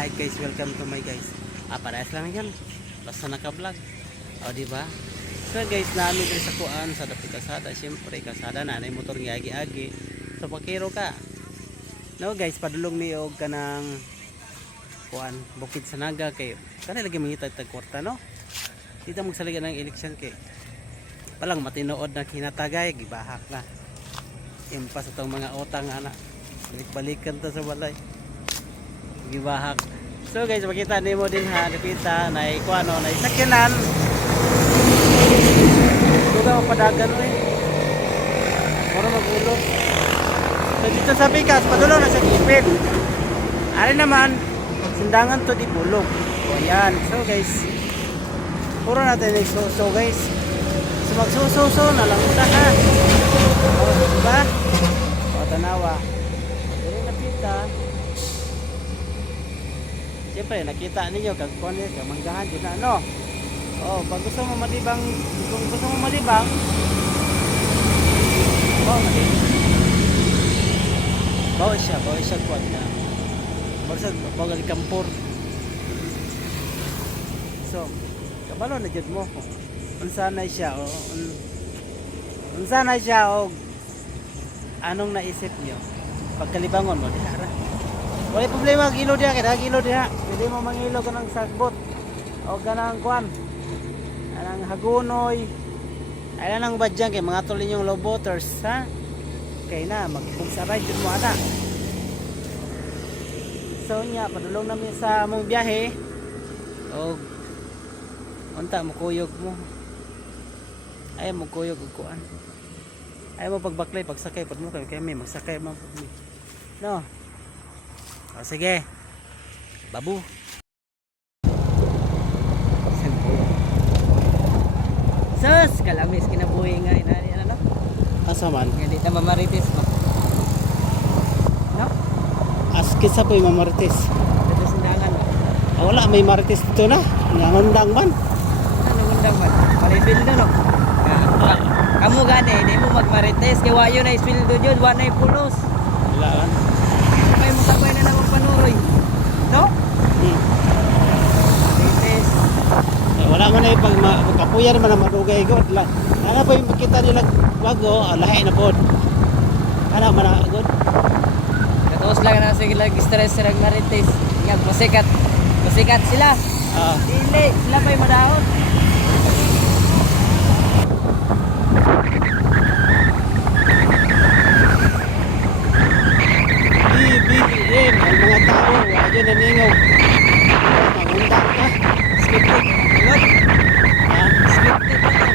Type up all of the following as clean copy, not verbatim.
Hi guys, welcome to my guys. Parehas lang yan. Basta naka-vlog. O diba? So guys, namin dito sa kuan sa dapat kasada. Siyempre, kasada na may motor nga agi-agi. So pakiro ka. No guys, padulong ni og kanang kuan bukid sa naga kay kanay lagi mangita tag kwarta no. Dito magsaligan ng eleksyon kay palang matinood na kinatagay gibahak na. Impas atong mga utang ana. Balik-balikan ta sa balay. Gibahak. So guys, makita nimo din ha, dipita na ikuano na sakyanan. Duga mo padagan oy. Para magulot. So dito sa Pikas, padulo na sa Ipil. Ari naman, sindangan to di bulog. O yan. So guys, puro natin so guys. So magsususo na lang ta ha. O diba? O tanawa. Dili napita. Siyempre, nakita ninyo kag kuan ni kamanggahan din na no. Oh, pag gusto mo malibang, kung gusto mo malibang, oh, malibang. Bawa siya kuan na. Bawa kampor. So, kabalo na jud mo. Unsa na siya o unsa na siya o anong naisip niyo? Pagkalibangon mo diha ra. Wala problema kilo diha kay kilo diha. Pwede mo mangilo ka ng sagbot o ganang kuan. Anang hagunoy. Ay nang badyan kay mga tulin yung low waters ha. Kay na magpugsaray jud mo ana. So nya padulong namin sa among biyahe. O unta mo kuyog mo. Ay mo kuyog og kuan. Ay mo pagbaklay pagsakay pud mo kay may magsakay man pud mi. No. O sige. Babu. Sus, kalamis kinabuhi nga inani ano? Asa man? Nga di ta mamarites mo. No? Askit sa po'y mamarites. Dito sindangan mo. Wala, may marites dito na. Nangundang man. Nangundang man? Palipildo no? Kamu gani, hindi mo magmarites. Kaya wayo na ispildo dyan, wala na pulos. Wala kan? May musabay na namang panuroy. No? Marites. Wala man na pag magkapuya naman na madugay ko. Ano pa yung makita nila bago, lahi na po. Ano man na good? Katuos lang na sige stress sa marites. Nga, masikat sila. Dili, sila pa yung madahon. BBM, ang mga tao, ayun naningaw. Magundang ka. Scripted. Good. Scripted ako.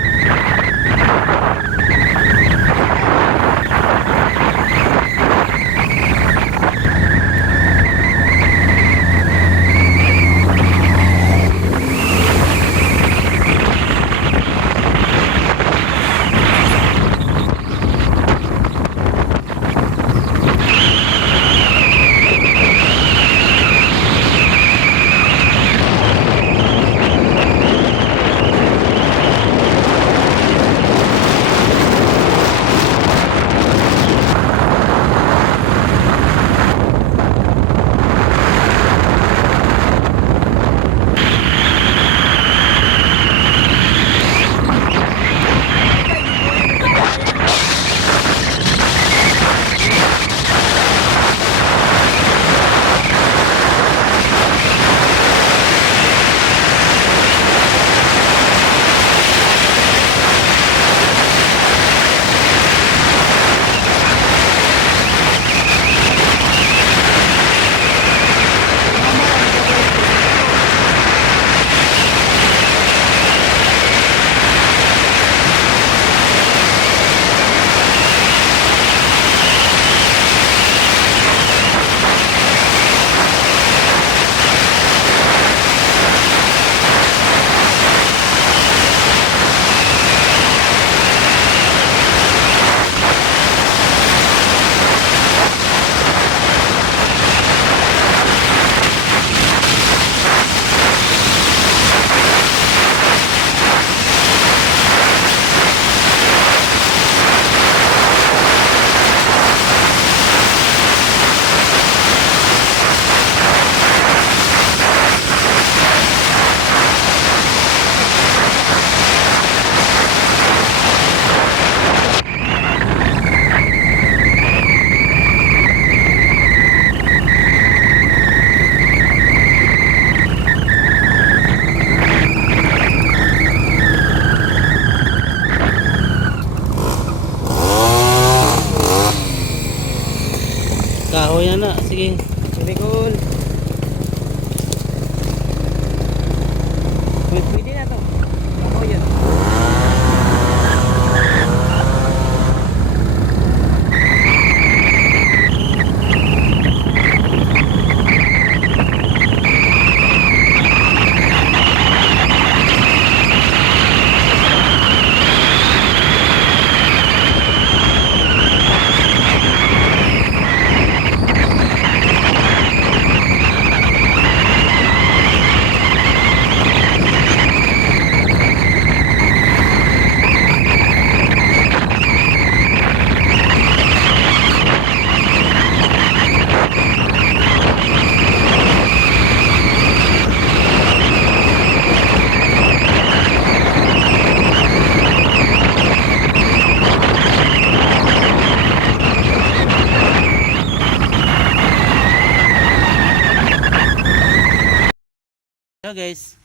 So guys,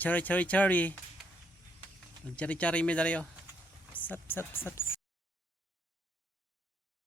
chari chari chari. Chari chari mi dario. Sap sap sap.